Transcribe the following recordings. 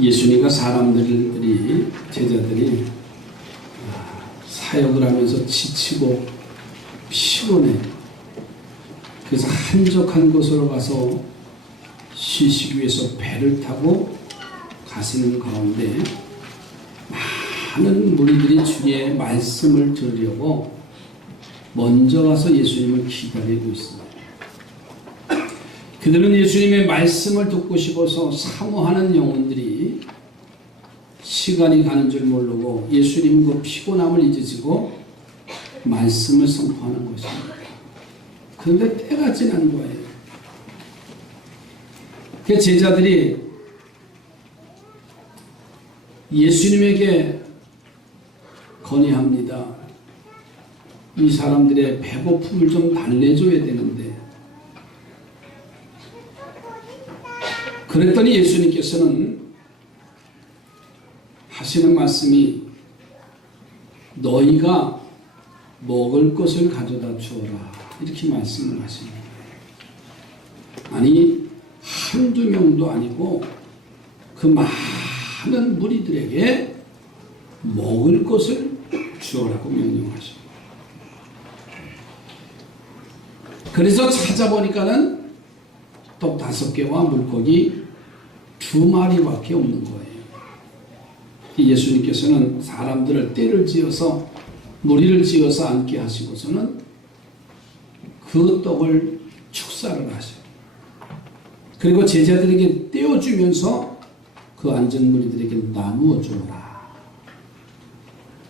예수님과 제자들이 사역을 하면서 지치고 피곤해. 그래서 한적한 곳으로 가서 쉬시기 위해서 배를 타고 가시는 가운데 많은 무리들이 주의 말씀을 들으려고 먼저 가서 예수님을 기다리고 있어요. 그들은 예수님의 말씀을 듣고 싶어서 사모하는 영혼들이 시간이 가는 줄 모르고 예수님 그 피곤함을 잊으시고 말씀을 선포하는 것입니다. 그런데 때가 지난 거예요. 그 제자들이 예수님에게 건의합니다. 이 사람들의 배고픔을 좀 달래줘야 되는데. 그랬더니 예수님께서는 하시는 말씀이 너희가 먹을 것을 가져다 주어라 이렇게 말씀을 하십니다. 아니 한두 명도 아니고 그 많은 무리들에게 먹을 것을 주어라고 명령하십니다. 그래서 찾아보니까는 떡 5개와 물고기 2마리밖에 없는 거예요. 예수님께서는 사람들을 떼를 지어서 무리를 지어서 앉게 하시고서는 그 떡을 축사를 하셔요. 그리고 제자들에게 떼어주면서 그 앉은 무리들에게 나누어 주어라.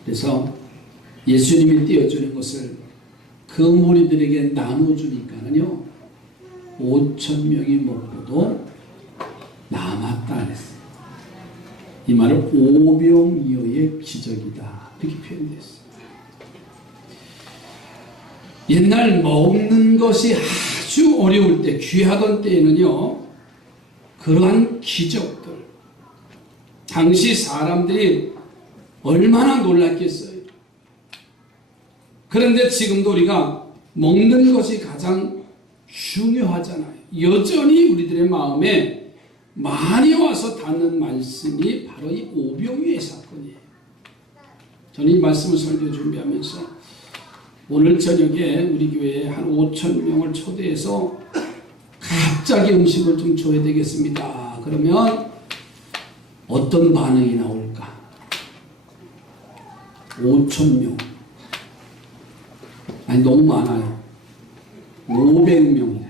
그래서 예수님이 떼어주는 것을 그 무리들에게 나누어 주니까는요 5,000명이 먹고도 남았다 그랬어요. 이 말은 오병이어의 기적이다 이렇게 표현됐어요. 옛날 먹는 것이 아주 어려울 때 귀하던 때에는요 그러한 기적들 당시 사람들이 얼마나 놀랐겠어요. 그런데 지금도 우리가 먹는 것이 가장 중요하잖아요. 여전히 우리들의 마음에 많이 와서 닿는 말씀이 바로 이 오병이어의 사건이에요. 저는 이 말씀을 설교 준비하면서 오늘 저녁에 우리 교회에 한 5,000명을 초대해서 갑자기 음식을 좀 줘야 되겠습니다. 그러면 어떤 반응이 나올까? 5,000명. 아니 너무 많아요. 500명.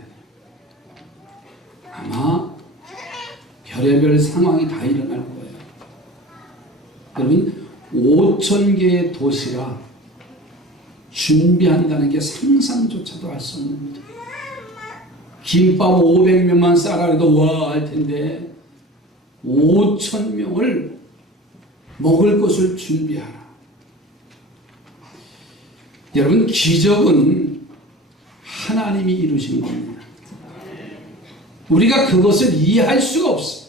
아마 별의별 상황이 다 일어날 거예요. 여러분 5,000개의 도시가 준비한다는 게 상상조차도 할 수 없는 일이에요. 김밥 500명만 싸라 해도 와 할 텐데 5,000명을 먹을 것을 준비하라. 여러분 기적은 하나님이 이루신 겁니다. 우리가 그것을 이해할 수가 없어요.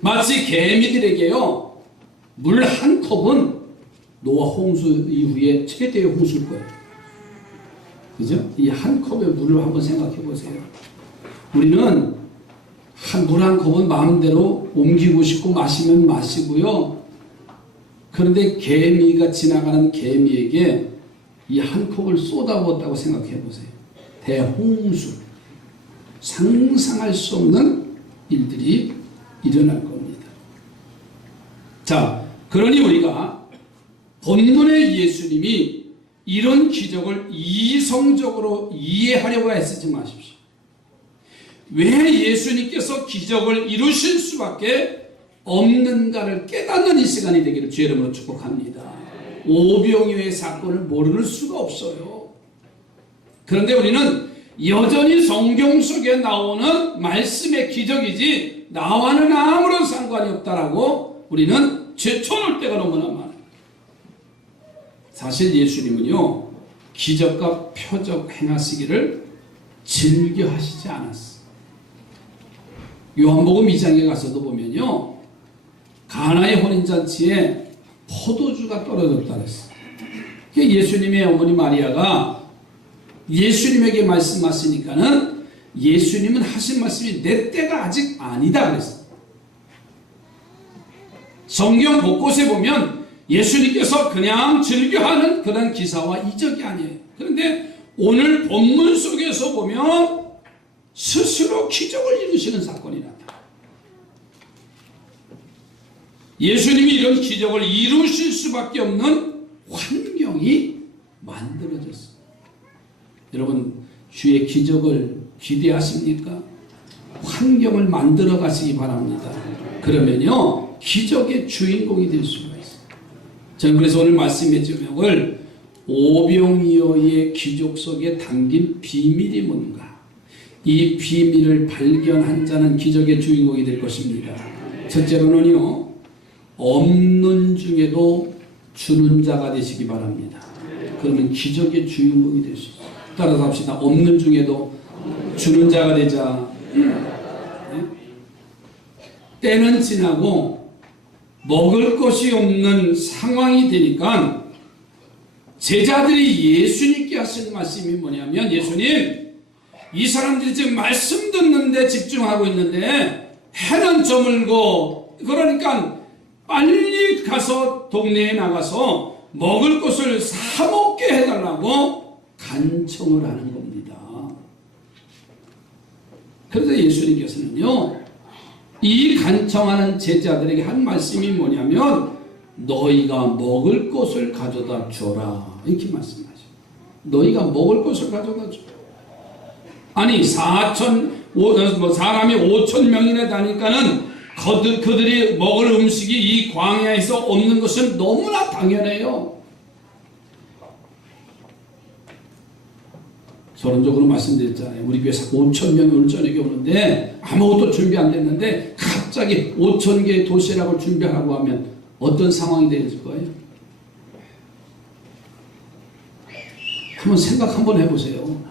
마치 개미들에게요 물 한 컵은 노아 홍수 이후에 최대의 홍수일 거예요. 그죠? 이 한 컵의 물을 한번 생각해 보세요. 우리는 물 한 컵은 마음대로 옮기고 싶고 마시면 마시고요. 그런데 개미가 지나가는 개미에게 이 한 컵을 쏟아부었다고 생각해 보세요. 대홍수. 상상할 수 없는 일들이 일어날 겁니다. 자, 그러니 우리가 본문의 예수님이 이런 기적을 이성적으로 이해하려고 애쓰지 마십시오. 왜 예수님께서 기적을 이루실 수밖에 없는가를 깨닫는 이 시간이 되기를 주의 이름으로 축복합니다. 오병이어의 사건을 모를 수가 없어요. 그런데 우리는 여전히 성경 속에 나오는 말씀의 기적이지 나와는 아무런 상관이 없다라고 우리는 제쳐놓을 때가 너무나 많아요. 사실 예수님은요 기적과 표적 행하시기를 즐겨 하시지 않았어요. 요한복음 2장에 가서도 보면요 가나의 혼인잔치에 포도주가 떨어졌다 그랬어요. 예수님의 어머니 마리아가 예수님에게 말씀하시니까는 예수님은 하신 말씀이 내 때가 아직 아니다 그랬어요. 성경 곳곳에 보면 예수님께서 그냥 즐겨하는 그런 기사와 이적이 아니에요. 그런데 오늘 본문 속에서 보면 스스로 기적을 이루시는 사건이 나타나요. 예수님이 이런 기적을 이루실 수밖에 없는 환경이 만들어졌어요. 여러분, 주의 기적을 기대하십니까? 환경을 만들어 가시기 바랍니다. 그러면요, 기적의 주인공이 될 수가 있어요. 저는 그래서 오늘 말씀의 제목을 오병이어의 기적 속에 담긴 비밀이 뭔가, 이 비밀을 발견한 자는 기적의 주인공이 될 것입니다. 첫째로는요, 없는 중에도 주는 자가 되시기 바랍니다. 그러면 기적의 주인공이 될 수 있어요. 따라서 합시다. 없는 중에도 주는 자가 되자. 때는 지나고 먹을 것이 없는 상황이 되니까 제자들이 예수님께 하신 말씀이 뭐냐면, 예수님, 이 사람들이 지금 말씀 듣는데 집중하고 있는데 해는 저물고, 그러니까 빨리 가서 동네에 나가서 먹을 것을 사 먹게 해달라고 간청을 하는 겁니다. 그래서 예수님께서는요, 이 간청하는 제자들에게 한 말씀이 뭐냐면, 너희가 먹을 것을 가져다 줘라, 이렇게 말씀하죠. 너희가 먹을 것을 가져다 줘. 아니, 사람이 5,000명이나 다니까는 그들이 먹을 음식이 이 광야에서 없는 것은 너무나 당연해요. 서론적으로 말씀드렸잖아요. 우리 교회 5,000명이 오늘 저녁에 오는데 아무것도 준비 안 됐는데 갑자기 5,000개의 도시락을 준비하라고 하면 어떤 상황이 되실 거예요? 한번 생각 한번 해보세요.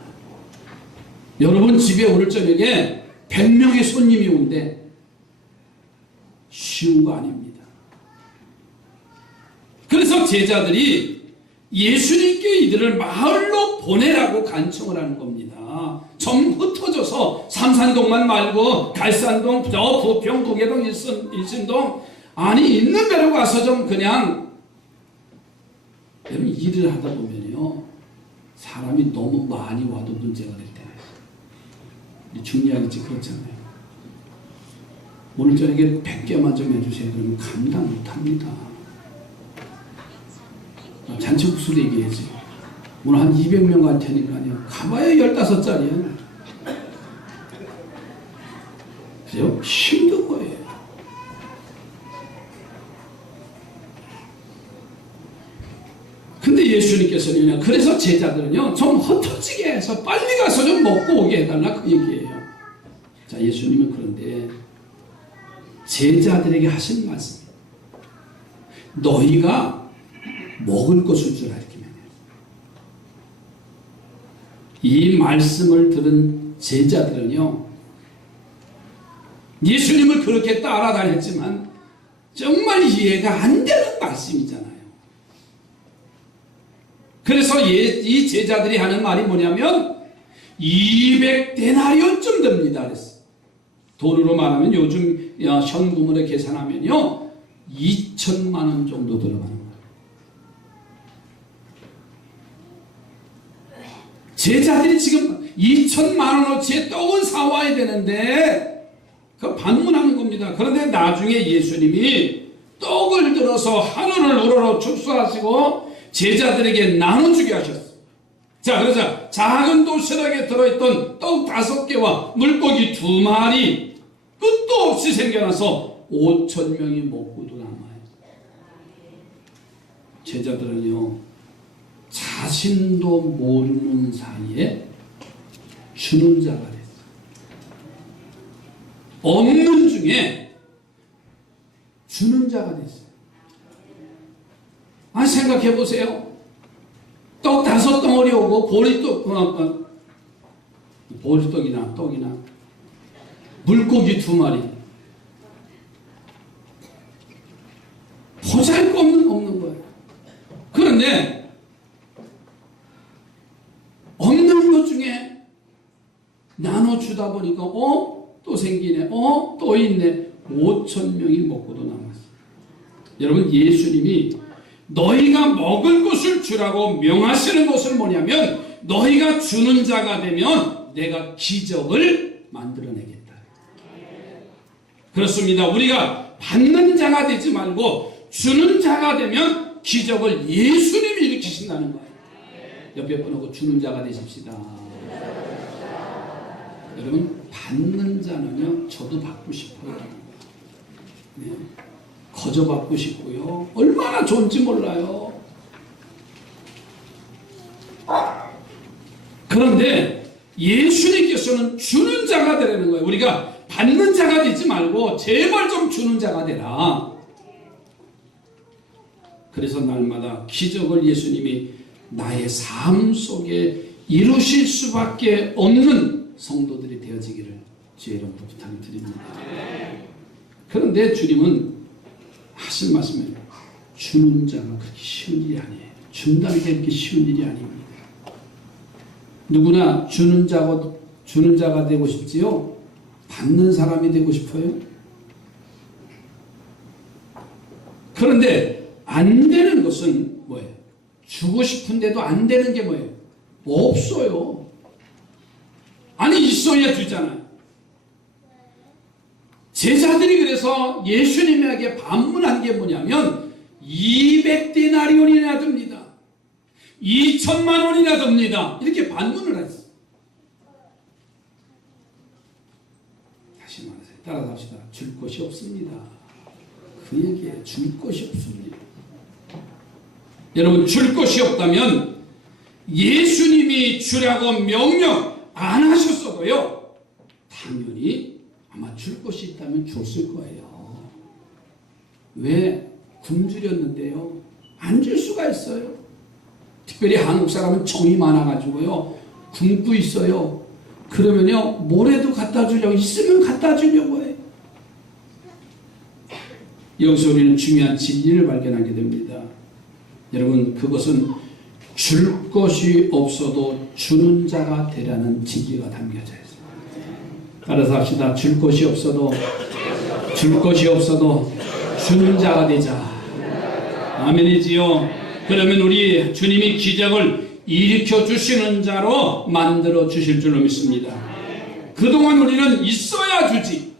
여러분 집에 오늘 저녁에 100명의 손님이 온대. 쉬운 거 아닙니다. 그래서 제자들이 예수님께 이들을 마을로 보내라고 간청을 하는 겁니다. 좀 흩어져서 삼산동만 말고 갈산동, 저 부평, 도계동, 일신동, 아니 있는 데로 가서 좀 그냥, 여러분 일을 하다 보면요, 사람이 너무 많이 와도 문제가 될 때는 중요하겠지, 그렇잖아요. 오늘 저녁에 100개만 좀 해주세요. 그러면 감당 못합니다. 잔치국수도 얘기해야지. 오늘 한 200명 갈 테니까요. 가봐야 15자리야. 그죠? 힘든 거예요. 근데 예수님께서는요, 그래서 제자들은요, 좀 흩어지게 해서 빨리 가서 좀 먹고 오게 해달라, 그 얘기예요. 자, 예수님은 그런데 제자들에게 하신 말씀, 너희가 먹을 것을 주라, 이렇게 말해요. 이 말씀을 들은 제자들은요, 예수님을 그렇게 따라다녔지만 정말 이해가 안 되는 말씀이잖아요. 그래서 이 제자들이 하는 말이 뭐냐면 200데나리온쯤 됩니다 그랬어요. 돈으로 말하면 요즘 현금으로 계산하면요 2천만 원 정도 들어가는 거예요. 제자들이 지금 2천만 원어치의 떡은 사와야 되는데 그 방문하는 겁니다. 그런데 나중에 예수님이 떡을 들어서 하늘을 우러러 축소하시고 제자들에게 나눠주게 하셨어요. 자, 그래서 작은 도시락에 들어있던 떡 5개와 물고기 2마리, 끝도 없이 생겨나서 5,000명이 먹고도 남아요. 제자들은요, 자신도 모르는 사이에 주는 자가 됐어요. 없는 중에 주는 자가 됐어요. 아, 생각해 보세요. 떡 5덩어리 오고 보리떡이나 떡이나 물고기 2마리, 보잘것없는 거예요. 그런데 없는 것 중에 나눠주다 주다 보니까 또 생기네, 또 있네. 5,000명이 먹고도 남았어요. 여러분, 예수님이 너희가 먹을 것을 주라고 명하시는 것은 뭐냐면, 너희가 주는 자가 되면 내가 기적을 만들어내겠다. 그렇습니다. 우리가 받는 자가 되지 말고 주는 자가 되면 기적을 예수님이 일으키신다는 거예요. 옆에 분하고 주는 자가 되십시다. 여러분, 받는 자는요, 저도 받고 싶어요. 네. 거저 받고 싶고요. 얼마나 좋은지 몰라요. 그런데 예수님께서는 주는 자가 되라는 거예요. 우리가 받는 자가 되지 말고 제발 좀 주는 자가 되라. 그래서 날마다 기적을 예수님이 나의 삶 속에 이루실 수밖에 없는 성도들이 되어지기를 주의 이름으로 부탁을 드립니다. 그런데 주님은 하신 말씀은 주는 자가 그렇게 쉬운 일이 아니에요. 준다는 게 그렇게 쉬운 일이 아닙니다. 누구나 주는 자가 되고 싶지요? 받는 사람이 되고 싶어요? 그런데 안 되는 것은 뭐예요? 주고 싶은데도 안 되는 게 뭐예요? 없어요. 아니, 있어야 주잖아요. 제자들이 그래서 예수님에게 반문한 게 뭐냐면 200데나리온이나 듭니다. 2천만 원이나 듭니다. 이렇게 반문을 했어요. 다시 말해서 따라서 합시다. 줄 것이 없습니다. 그 얘기에 줄 것이 없습니다. 여러분, 줄 것이 없다면 예수님이 주라고 명령 안 하셨어도요, 당연히 아마 줄 것이 있다면 줬을 거예요. 왜? 굶주렸는데요. 안 줄 수가 있어요. 특별히 한국 사람은 정이 많아가지고요, 굶고 있어요. 그러면요, 뭐라도 갖다 주려고, 있으면 갖다 주려고 해요. 여기서 우리는 중요한 진리를 발견하게 됩니다. 여러분, 그것은 줄 것이 없어도 주는 자가 되라는 진리가 담겨져 있어요. 따라서 합시다. 줄 것이 없어도 주는 자가 되자. 아멘이지요. 그러면 우리 주님이 기적을 일으켜 주시는 자로 만들어 주실 줄로 믿습니다. 그동안 우리는 있어야 주지,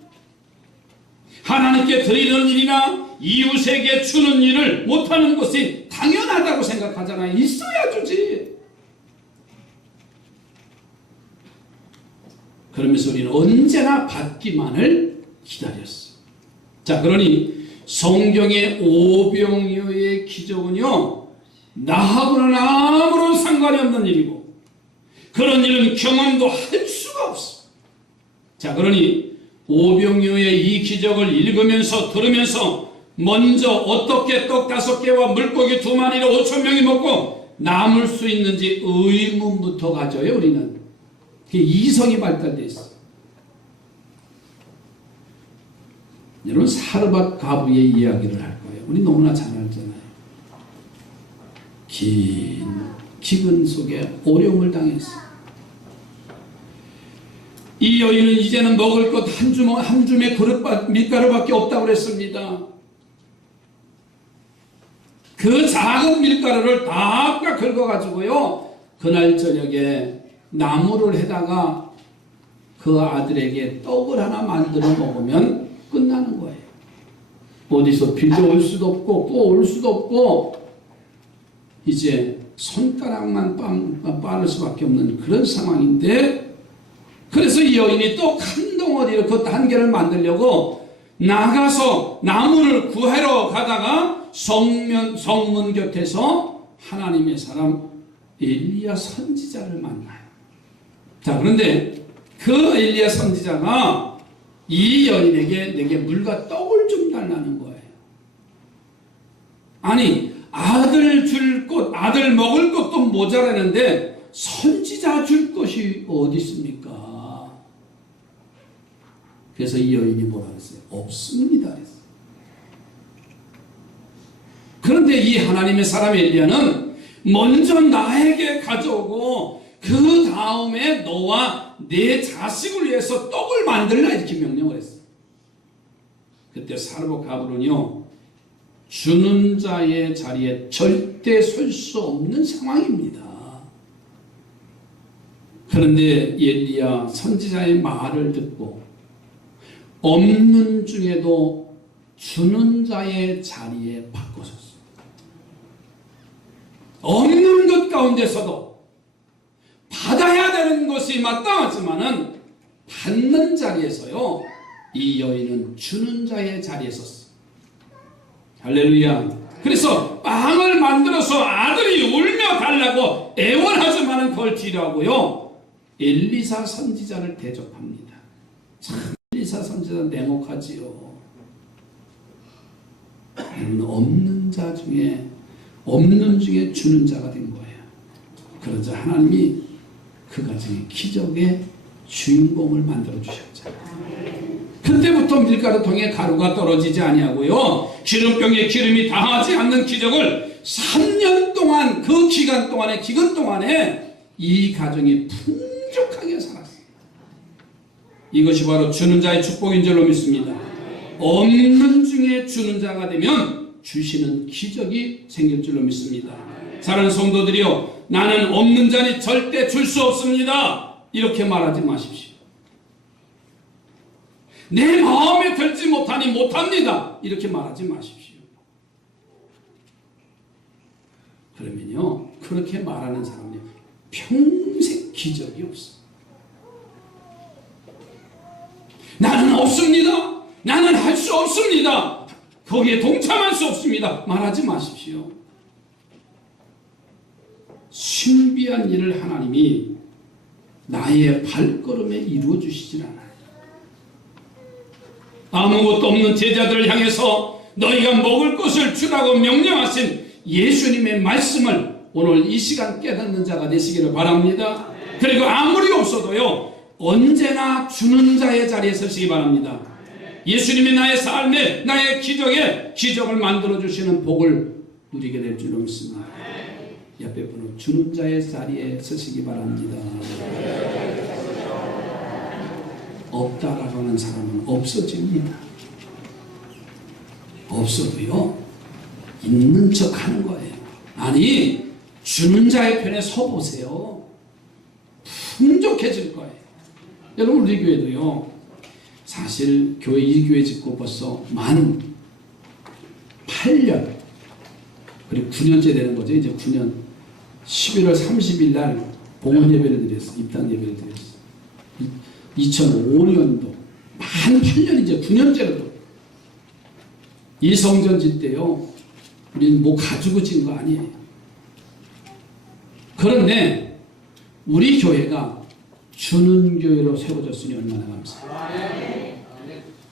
하나님께 드리는 일이나 이웃에게 주는 일을 못하는 것이 당연하다고 생각하잖아요. 있어야 주지. 그러면서 우리는 언제나 받기만을 기다렸어. 자, 그러니 성경의 오병이어의 기적은요, 나하고는 아무런 상관이 없는 일이고, 그런 일은 경험도 할 수가 없어. 자, 그러니 오병이어의 이 기적을 읽으면서 들으면서 먼저 어떻게 떡 5개와 물고기 2마리를 5,000명이 먹고 남을 수 있는지 의문부터 가져요. 우리는 이성이 발달되어 있어. 여러분, 사르밧 가부의 이야기를 할 거예요. 우리 너무나 잘 알잖아요. 긴 기근 속에 어려움을 당했어. 이 여인은 이제는 먹을 것 한 줌의 밀가루밖에 없다고 그랬습니다. 그 작은 밀가루를 다 긁어가지고요, 그날 저녁에 나무를 해다가 그 아들에게 떡을 하나 만들어 먹으면 끝나는 거예요. 어디서 빌려올 수도 없고 구워올 수도 없고 이제 손가락만 빠를 수밖에 없는 그런 상황인데, 그래서 이 여인이 떡 한 덩어리를 그 한 개를 만들려고 나가서 나무를 구하러 가다가 성문 곁에서 하나님의 사람 엘리야 선지자를 만나요. 자, 그런데 그 엘리야 선지자가 이 여인에게 내게 물과 떡을 좀 달라는 거예요. 아니, 아들 먹을 것도 모자라는데 선지자 줄 것이 어디 있습니까? 그래서 이 여인이 뭐라 그랬어요? 없습니다 그랬어요. 그런데 이 하나님의 사람 엘리야는 먼저 나에게 가져오고 그 다음에 너와 내 자식을 위해서 떡을 만들라 이렇게 명령을 했어요. 그때 사르밧 가불은요, 주는 자의 자리에 절대 설 수 없는 상황입니다. 그런데 엘리야 선지자의 말을 듣고 없는 중에도 주는 자의 자리에 바꿔섰어요. 없는 것 가운데서도 받아야 되는 것이 마땅하지만은 받는 자리에서요, 이 여인은 주는 자의 자리에 섰어요. 할렐루야. 그래서 빵을 만들어서 아들이 울며 달라고 애원하지만은 그걸 뒤로하고요, 엘리사 선지자를 대접합니다. 참 엘리사 선지자 냉혹하지요. 없는 중에 주는 자가 된 거예요. 그러자 하나님이 그 가정의 기적의 주인공을 만들어 주셨잖아요. 그때부터 밀가루 통에 가루가 떨어지지 아니하고요, 기름병에 기름이 닿지 않는 기적을 3년 동안, 그 기간 동안에 이 가정이 풍족하게 살았어요. 이것이 바로 주는 자의 축복인 줄로 믿습니다. 없는 중에 주는 자가 되면 주시는 기적이 생길 줄로 믿습니다. 사랑하는 성도들이요, 나는 없는 자니 절대 줄 수 없습니다, 이렇게 말하지 마십시오. 내 마음에 들지 못하니 못합니다, 이렇게 말하지 마십시오. 그러면요, 그렇게 말하는 사람이 평생 기적이 없어. 나는 없습니다, 나는 할 수 없습니다, 거기에 동참할 수 없습니다, 말하지 마십시오. 신비한 일을 하나님이 나의 발걸음에 이루어 주시질 않아요. 아무것도 없는 제자들을 향해서 너희가 먹을 것을 주라고 명령하신 예수님의 말씀을 오늘 이 시간 깨닫는 자가 되시기를 바랍니다. 그리고 아무리 없어도요, 언제나 주는 자의 자리에 서시기 바랍니다. 예수님이 나의 삶에, 나의 기적에 기적을 만들어주시는 복을 누리게 될 줄로 믿습니다. 옆에 분은 주는 자의 자리에 서시기 바랍니다. 없다라고 하는 사람은 없어집니다. 없어도요, 있는 척 하는 거예요. 아니, 주는 자의 편에 서보세요. 풍족해질 거예요. 여러분, 우리 교회도요, 사실 이 교회 짓고 벌써 만 8년, 그리고 9년째 되는 거죠. 이제 9년. 11월 30일 날 봉헌 예배를 드렸어요. 입당 예배를 드렸어요. 2005년도 만 8년, 이제 9년째로 이 성전 짓 때요, 우리는 뭐 가지고 진 거 아니에요. 그런데 우리 교회가 주는 교회로 세워졌으니 얼마나 감사해요.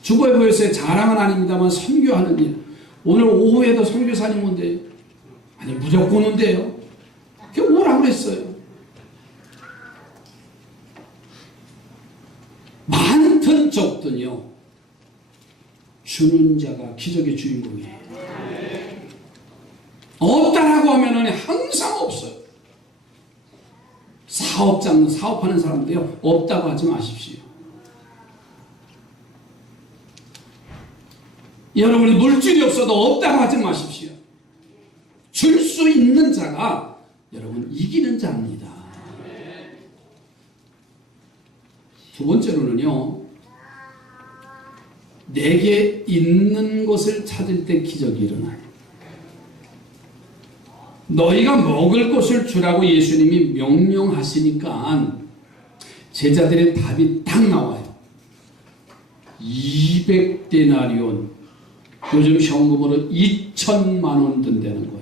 주보에 보였어요. 자랑은 아닙니다만 선교하는 일. 오늘 오후에도 선교사님 온대요. 아니, 무조건 온대요. 그게 오라고 그랬어요. 많든 적든요, 주는 자가 기적의 주인공이에요. 없다라고 하면은 항상 없어요. 사업하는 사람도요, 없다고 하지 마십시오. 여러분이 물질이 없어도 없다고 하지 마십시오. 줄 수 있는 자가 여러분 이기는 자입니다. 두 번째로는요, 내게 있는 것을 찾을 때 기적이 일어나요. 너희가 먹을 것을 주라고 예수님이 명령하시니까 제자들의 답이 딱 나와요. 200데나리온, 요즘 현금으로 2천만 원 든다는 거예요.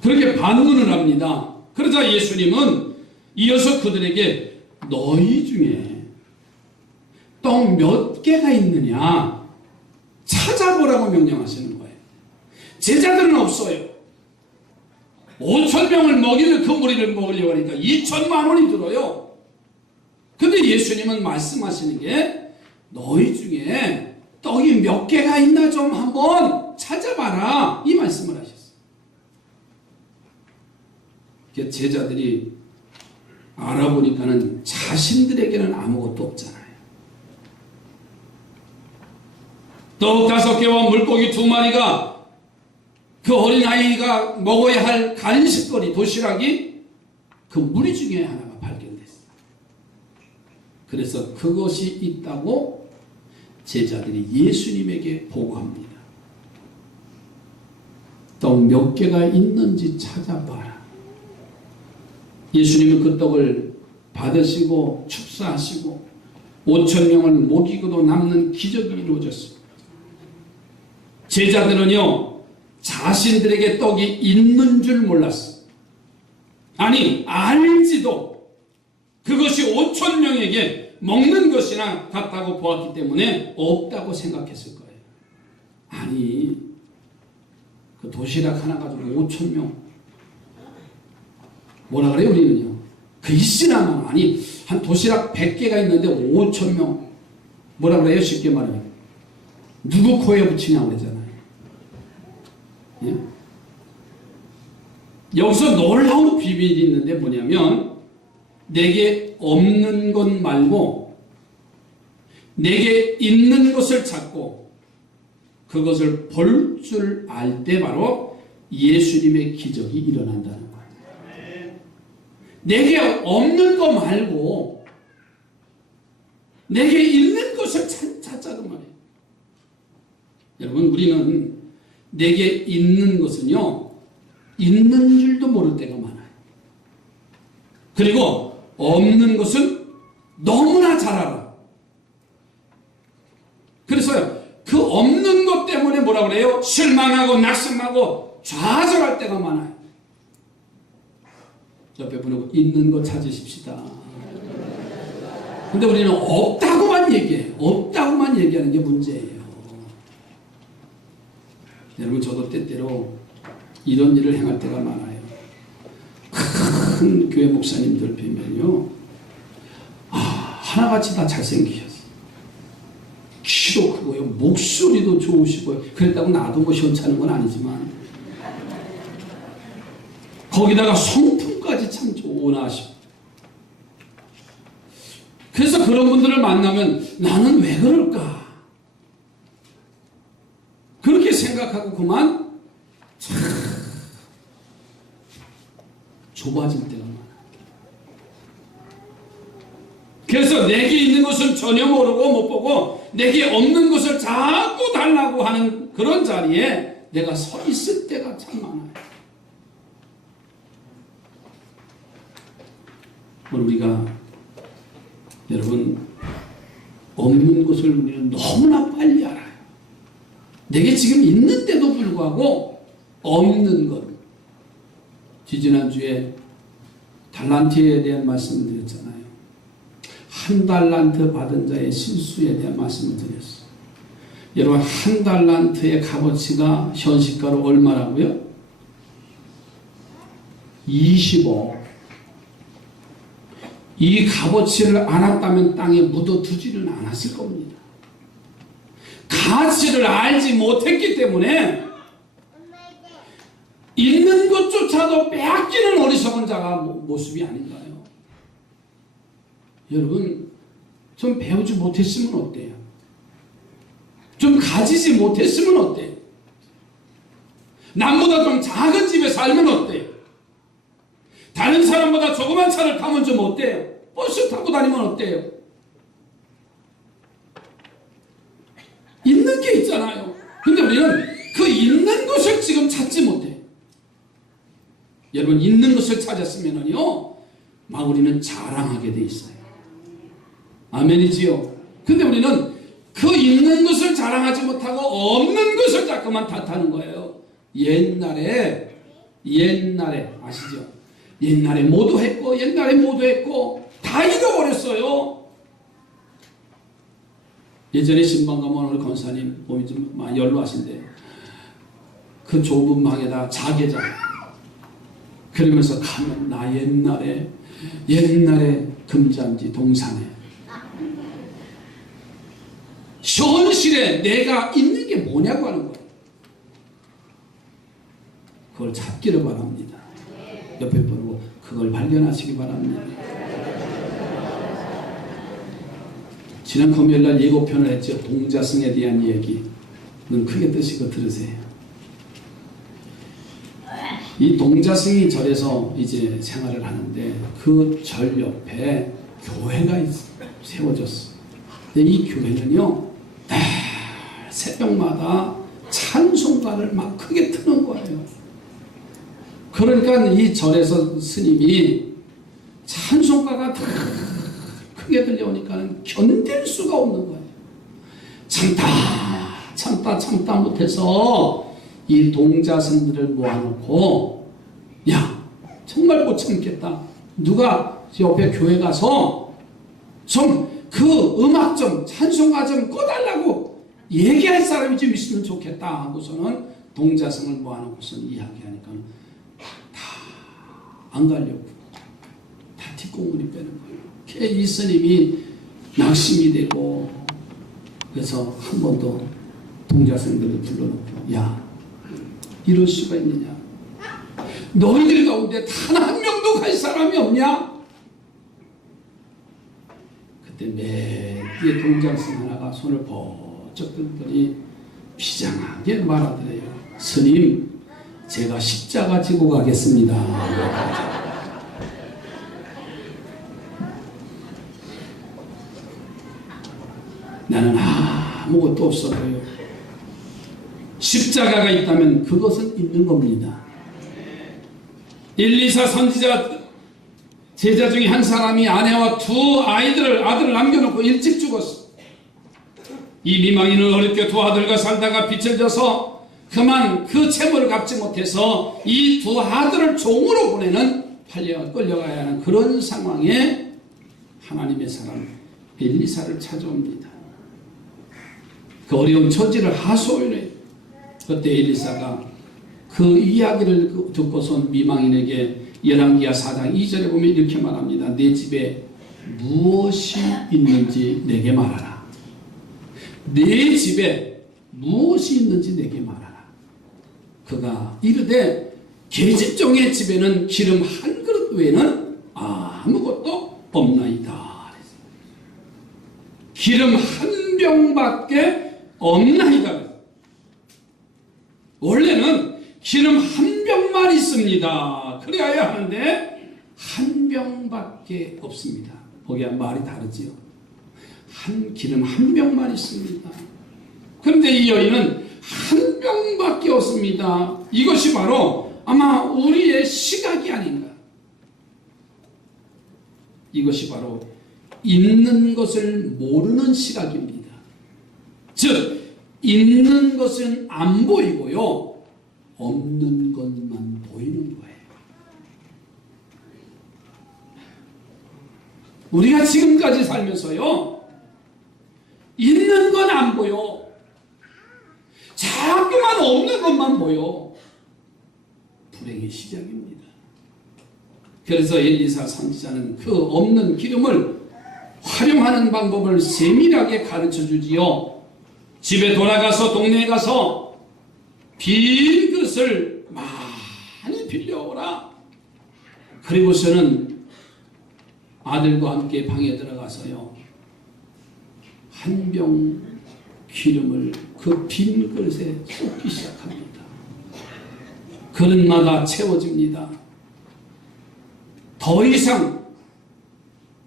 그렇게 반문을 합니다. 그러자 예수님은 이어서 그들에게 너희 중에 떡 몇 개가 있느냐 찾아보라고 명령하시는 거예요. 제자들은 없어요. 5,000명을 먹이는 그 무리를 먹으려고 하니까 2천만 원이 들어요. 근데 예수님은 말씀하시는 게 너희 중에 떡이 몇 개가 있나 좀 한번 찾아봐라, 이 말씀을 하셨어요. 제자들이 알아보니까는 자신들에게는 아무것도 없잖아요. 떡 5개와 물고기 2마리가 그 어린아이가 먹어야 할 간식거리 도시락이 그 무리 중에 하나가 발견됐어요. 그래서 그것이 있다고 제자들이 예수님에게 보고합니다. 떡 몇 개가 있는지 찾아봐라. 예수님은 그 떡을 받으시고 축사하시고 5,000명을 먹이고도 남는 기적이 이루어졌습니다. 제자들은요, 자신들에게 떡이 있는 줄 몰랐어요. 아니, 알지도 그것이 5,000명에게 먹는 것이나 같다고 보았기 때문에 없다고 생각했을 거예요. 아니, 그 도시락 하나 가지고 5,000명. 뭐라 그래요, 우리는요? 그 있으나마, 아니, 한 도시락 100개가 있는데 5,000명. 뭐라 그래요, 쉽게 말하면? 누구 코에 붙이냐고 그러잖아요. 예? 여기서 놀라운 비밀이 있는데 뭐냐면, 내게 없는 것 말고 내게 있는 것을 찾고 그것을 볼 줄 알 때 바로 예수님의 기적이 일어난다는 거예요. 내게 없는 것 말고 내게 있는 것을 찾자는 말이에요. 여러분, 우리는 내게 있는 것은요, 있는 줄도 모를 때가 많아요. 그리고 없는 것은 너무나 잘 알아. 그래서 그 없는 것 때문에 뭐라 그래요? 실망하고 낙심하고 좌절할 때가 많아요. 옆에 분하고 있는 것 찾으십시다. 근데 우리는 없다고만 얘기해요. 없다고만 얘기하는 게 문제예요. 여러분, 저도 때때로 이런 일을 행할 때가 많아요. 큰 교회 목사님들 뵈면요, 하나같이 다 잘생기셨어요. 키도 크고요, 목소리도 좋으시고요. 그랬다고 나도 뭐 시원찮은 건 아니지만, 거기다가 성품까지 참 좋으시고. 그래서 그런 분들을 만나면 나는 왜 그럴까? 그렇게 생각하고 그만 참 좁아질 때가 많아요. 그래서 내게 있는 것은 전혀 모르고 못 보고 내게 없는 것을 자꾸 달라고 하는 그런 자리에 내가 서 있을 때가 참 많아요. 우리가 여러분, 없는 것을 우리는 너무나 빨리 알아요. 내게 지금 있는데도 불구하고 없는 것. 지지난주에 달란트에 대한 말씀을 드렸잖아요. 1달란트 받은 자의 실수에 대한 말씀을 드렸어요. 여러분, 1달란트의 값어치가 현시가로 얼마라고요? 25억. 이 값어치를 알았다면 땅에 묻어두지는 않았을 겁니다. 가치를 알지 못했기 때문에 있는 것조차도 빼앗기는 어리석은 자가 모습이 아닌가요? 여러분, 좀 배우지 못했으면 어때요? 좀 가지지 못했으면 어때요? 남보다 좀 작은 집에 살면 어때요? 다른 사람보다 조그만 차를 타면 좀 어때요? 버스 타고 다니면 어때요? 있는 게 있잖아요. 근데 우리는 그 있는 것을 지금 찾지 못해요. 여러분, 있는 것을 찾았으면요, 막 우리는 자랑하게 돼 있어요. 아멘이지요? 근데 우리는 그 있는 것을 자랑하지 못하고 없는 것을 자꾸만 탓하는 거예요. 옛날에 아시죠? 옛날에 모두 했고 다 잊어버렸어요. 예전에 신방 가면 우리 권사님 몸이 좀 많이 연로하신데 그 좁은 방에다 자개자 그러면서 가면 나 옛날에 금잔디 동산에 현실에 내가 있는 게 뭐냐고 하는 거예요. 그걸 찾기를 바랍니다. 옆에 보고 그걸 발견하시기 바랍니다. 지난 금요일날 예고편을 했죠. 동자승에 대한 이야기. 눈 크게 뜨시고 들으세요. 이 동자승이 절에서 이제 생활을 하는데 그 절 옆에 교회가 세워졌어. 근데 이 교회는요, 새벽마다 찬송가를 막 크게 트는 거예요. 그러니까 이 절에서 스님이 찬송가가 다 크게 들려오니까 견딜 수가 없는 거예요. 참다 못해서 이 동자승들을 모아놓고, 야, 정말 못 참겠다. 누가 옆에 교회 가서 좀 그 음악 좀, 찬송가 좀 꺼달라고 얘기할 사람이 좀 있으면 좋겠다 하고서는 동자승을 모아놓고서 이야기하니까 다 안 가려고 다 뒷공문이 빼는 거예요. 이 스님이 낙심이 되고, 그래서 한 번 더 동자승들을 불러놓고, 야, 이럴 수가 있느냐? 너희들 가운데 단 한 명도 갈 사람이 없냐? 그때 맨 뒤에 동자승 하나가 손을 번쩍 들더니 비장하게 말하더래요. 스님, 제가 십자가 지고 가겠습니다. 나는 아무것도 없어도요, 십자가가 있다면 그것은 있는 겁니다. 1, 2, 4 선지자 제자 중에 한 사람이 아내와 아들을 남겨놓고 일찍 죽었어. 이 미망인은 어렵게 두 아들과 살다가 빚을 져서 그만 그 채무를 갚지 못해서 이 두 아들을 종으로 보내는, 끌려가야 하는 그런 상황에 하나님의 사람 엘리사를 찾아옵니다. 그 어려운 처지를 하소연해요. 그때 엘리사가 그 이야기를 듣고선 미망인에게 열왕기하 4장 2절에 보면 이렇게 말합니다. 내 집에 무엇이 있는지 내게 말하라. 내 집에 무엇이 있는지 내게 말하라. 그가 이르되 계집종의 집에는 기름 한 그릇 외에는 아무것도 없나이다. 기름 한 병밖에 없나이다. 원래는 기름 한 병만 있습니다. 그래야 하는데 한 병밖에 없습니다. 거기와 말이 다르지요. 기름 한 병만 있습니다. 그런데 이 여인은 한 병밖에 없습니다. 이것이 바로 아마 우리의 시각이 아닌가. 이것이 바로 있는 것을 모르는 시각입니다. 즉 있는 것은 안 보이고요, 없는 것만 보이는 거예요. 우리가 지금까지 살면서요, 있는 건 안 보여. 자꾸만 없는 것만 보여. 불행의 시작입니다. 그래서 엘리사 선지자는 그 없는 기름을 활용하는 방법을 세밀하게 가르쳐 주지요. 집에 돌아가서 동네에 가서 빈 그릇을 많이 빌려오라. 그리고서는 아들과 함께 방에 들어가서요, 한 병 기름을 그 빈 그릇에 쏟기 시작합니다. 그릇마다 채워집니다. 더 이상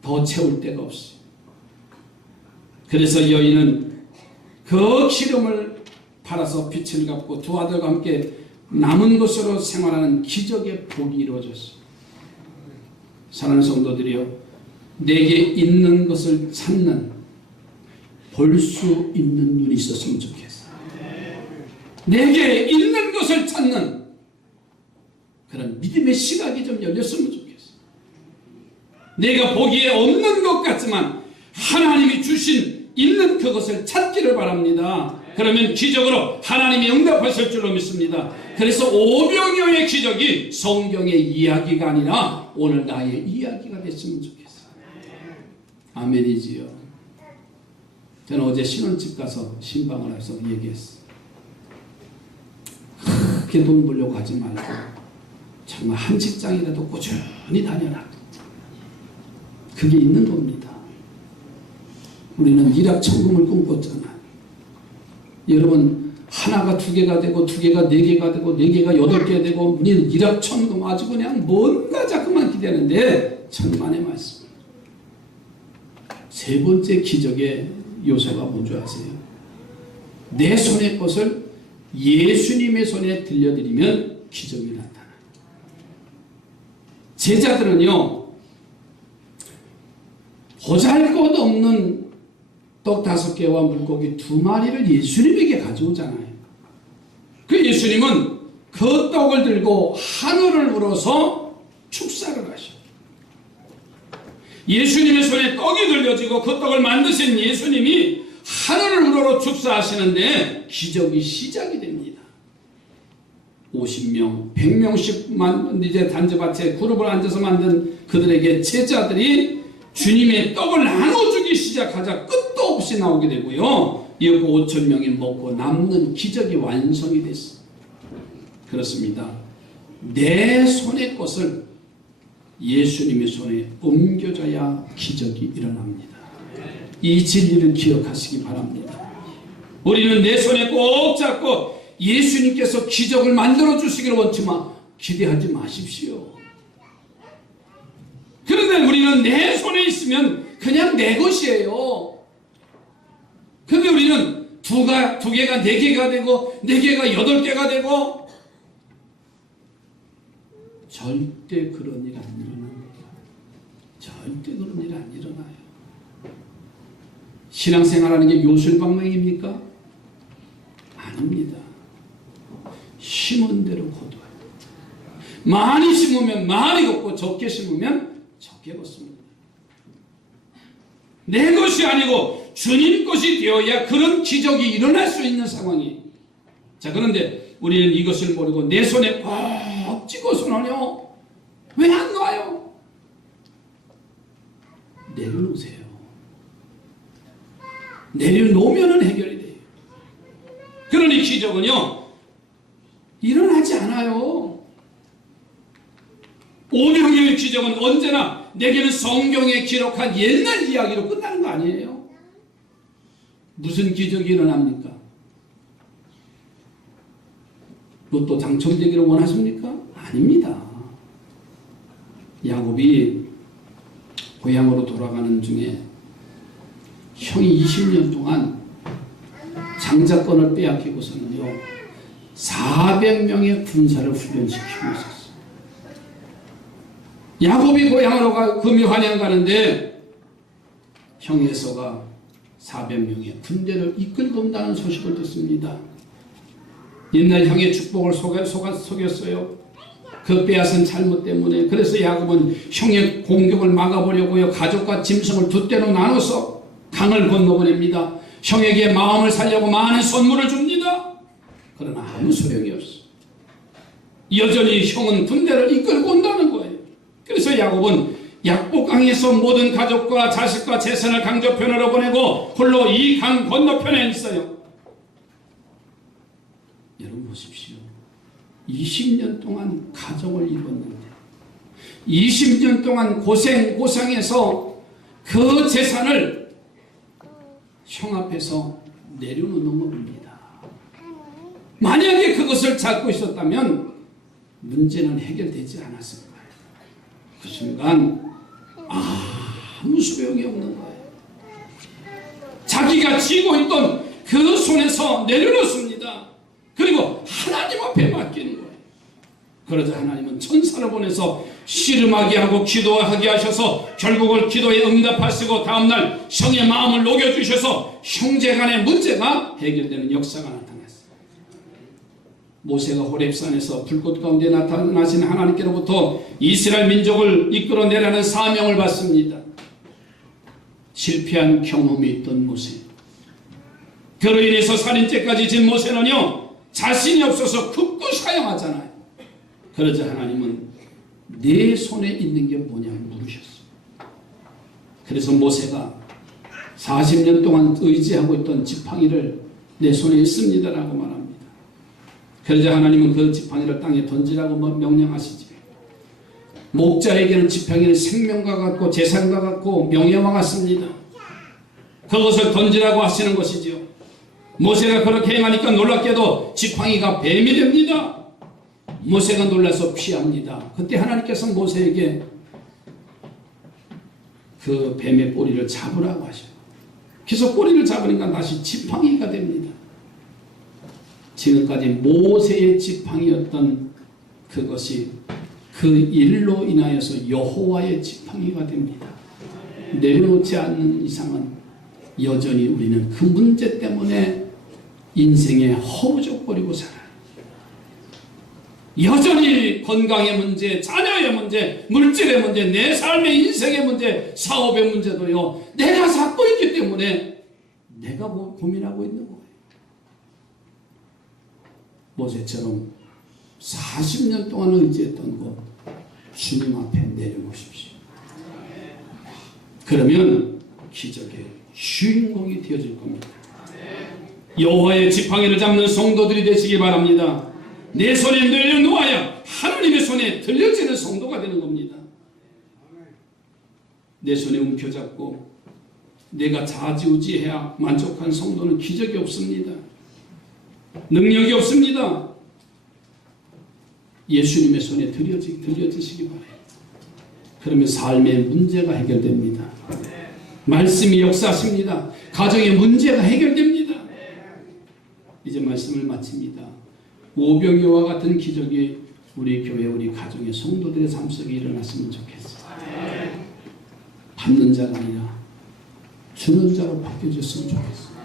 더 채울 데가 없어요. 그래서 여인은 그 기름을 팔아서 빚을 갚고 두 아들과 함께 남은 것으로 생활하는 기적의 복이 이루어졌어요. 사랑하는 성도들이요, 내게 있는 것을 찾는, 볼 수 있는 눈이 있었으면 좋겠어요. 내게 있는 것을 찾는 그런 믿음의 시각이 좀 열렸으면 좋겠어요. 내가 보기에 없는 것 같지만 하나님이 주신 있는 그것을 찾기를 바랍니다. 그러면 기적으로 하나님이 응답하실 줄로 믿습니다. 그래서 오병이어의 기적이 성경의 이야기가 아니라 오늘 나의 이야기가 됐으면 좋겠어요. 아멘이지요. 저는 어제 신혼집 가서 신방을 해서 얘기했어요. 크게 돈 벌려고 하지 말고 정말 한 직장이라도 꾸준히 다녀라. 그게 있는 겁니다. 우리는 일확천금을 꿈꿨잖아요. 여러분 하나가 두 개가 되고 두 개가 네 개가 되고 네 개가 여덟 개 되고 우리는 일확천금 아주 그냥 뭔가 자꾸만 기대하는데 천만의 말씀. 세 번째 기적의 요소가 뭔지 아세요? 내 손의 것을 예수님의 손에 들려드리면 기적이 나타나요. 제자들은요 보잘것없는 떡 5개와 물고기 2마리를 예수님에게 가져오잖아요. 그 예수님은 그 떡을 들고 하늘을 우러서 축사를 하셔. 예수님의 손에 떡이 들려지고 그 떡을 만드신 예수님이 하늘을 우러러 축사하시는데 기적이 시작이 됩니다. 50명, 100명씩만 이제 단지밭에 그룹을 앉아서 만든 그들에게 제자들이 주님의 떡을 나눠주기 시작하자 끝도 없이 나오게 되고요. 이어서 5,000명이 먹고 남는 기적이 완성이 됐어요. 그렇습니다. 내 손의 것을 예수님의 손에 옮겨줘야 기적이 일어납니다. 이 진리를 기억하시기 바랍니다. 우리는 내 손에 꼭 잡고 예수님께서 기적을 만들어 주시기를 원치만 기대하지 마십시오. 그런데 우리는 내 손에 있으면 그냥 내 것이에요. 그런데 우리는 두 개가 4개가 되고 4개가 8개가 되고 절대 그런 일 안 일어납니다. 절대 그런 일 안 일어나요. 신앙생활하는 게 요술방망이입니까? 아닙니다. 심은 대로 거둬요. 많이 심으면 많이 걷고 적게 심으면 적게 걷습니다. 내 것이 아니고 주님 것이 되어야 그런 기적이 일어날 수 있는 상황이에요. 자, 그런데 우리는 이것을 모르고 내 손에 꼭 쥐고서는요 왜 안 놔요? 내려놓으세요. 내려놓으면 해결이 돼요. 그러니 기적은요 일어나지 않아요. 오병이어의 기적은 언제나 내게는 성경에 기록한 옛날 이야기로 끝나는 거 아니에요. 무슨 기적이 일어납니까? 로또 당첨되기를 원하십니까? 아닙니다. 야곱이 고향으로 돌아가는 중에 형이 20년 동안 장자권을 빼앗기고서는요 400명의 군사를 훈련시키고 있었어요. 야곱이 고향으로 금이 환영 가는데 형 에서가 400명의 군대를 이끌고 온다는 소식을 듣습니다. 옛날 형의 축복을 속였어요. 그 빼앗은 잘못 때문에. 그래서 야곱은 형의 공격을 막아보려고요 가족과 짐승을 두 떼로 나눠서 강을 건너보냅니다. 형에게 마음을 살려고 많은 선물을 줍니다. 그러나 아무 소용이 없어. 여전히 형은 군대를 이끌고 온다는 거예요. 그래서 야곱은 약복강에서 모든 가족과 자식과 재산을 강저편으로 보내고 홀로 이 강 건너편에 있어요. 여러분 보십시오. 20년 동안 가정을 이뤘는데 20년 동안 고생해서 그 재산을 형 앞에서 내려놓는 겁니다. 만약에 그것을 잡고 있었다면 문제는 해결되지 않았을 거예요. 그 순간 아무 소용이 없는 거예요. 자기가 쥐고 있던 그 손에서 내려놓습니다. 그리고 하나님 앞에 맡기는 거예요. 그러자 하나님은 천사를 보내서 씨름하게 하고 기도하게 하셔서 결국은 기도에 응답하시고 다음날 형의 마음을 녹여주셔서 형제간의 문제가 해결되는 역사가 나타났어요. 모세가 호렙산에서 불꽃 가운데 나타나신 하나님께로부터 이스라엘 민족을 이끌어내라는 사명을 받습니다. 실패한 경험이 있던 모세, 그로 인해서 살인죄까지 진 모세는요 자신이 없어서 극구 사용하잖아요. 그러자 하나님은 내 손에 있는 게 뭐냐고 물으셨어요. 그래서 모세가 40년 동안 의지하고 있던 지팡이를 내 손에 있습니다라고 말합니다. 그러자 하나님은 그 지팡이를 땅에 던지라고 명령하시지. 목자에게는 지팡이는 생명과 같고 재산과 같고 명예와 같습니다. 그것을 던지라고 하시는 것이지요. 모세가 그렇게 행하니까 놀랍게도 지팡이가 뱀이 됩니다. 모세가 놀라서 피합니다. 그때 하나님께서 모세에게 그 뱀의 꼬리를 잡으라고 하셔요. 그래서 꼬리를 잡으니까 다시 지팡이가 됩니다. 지금까지 모세의 지팡이였던 그것이 그 일로 인하여서 여호와의 지팡이가 됩니다. 내려놓지 않는 이상은 여전히 우리는 그 문제 때문에 인생에 허우적거리고 살아요. 여전히 건강의 문제, 자녀의 문제, 물질의 문제, 내 삶의 인생의 문제, 사업의 문제도요, 내가 갖고 있기 때문에 내가 고민하고 있는 거예요. 모세처럼 40년 동안 의지했던 것 주님 앞에 내려놓으십시오. 그러면 기적의 주인공이 되어질 겁니다. 여호와의 지팡이를 잡는 성도들이 되시기 바랍니다. 내 손에 늘려놓아야 하나님의 손에 들려지는 성도가 되는 겁니다. 내 손에 움켜잡고 내가 좌지우지해야 만족한 성도는 기적이 없습니다. 능력이 없습니다. 예수님의 손에 들려지시기 바라요. 그러면 삶의 문제가 해결됩니다. 말씀이 역사하십니다. 가정의 문제가 해결됩니다. 이제 말씀을 마칩니다. 오병이와 같은 기적이 우리 교회, 우리 가정의 성도들의 삶 속에 일어났으면 좋겠어요. 받는 자가 아니라 주는 자로 바뀌어졌으면 좋겠어요.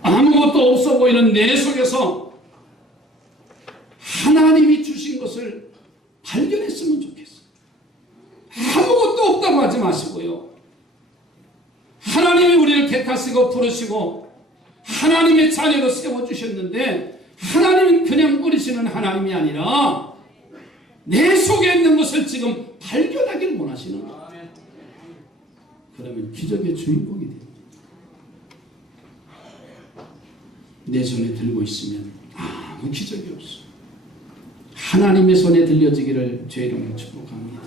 아무것도 없어 보이는 내 속에서 하나님이 주신 것을 발견했으면 좋겠어요. 아무것도 없다고 하지 마시고요. 하나님이 우리를 택하시고 부르시고 하나님의 자녀로 세워주셨는데 하나님은 그냥 버리시는 하나님이 아니라 내 속에 있는 것을 지금 발견하기를 원하시는 거예요. 그러면 기적의 주인공이 됩니다. 내 손에 들고 있으면 아무 기적이 없어. 하나님의 손에 들려지기를 주의 이름으로 축복합니다.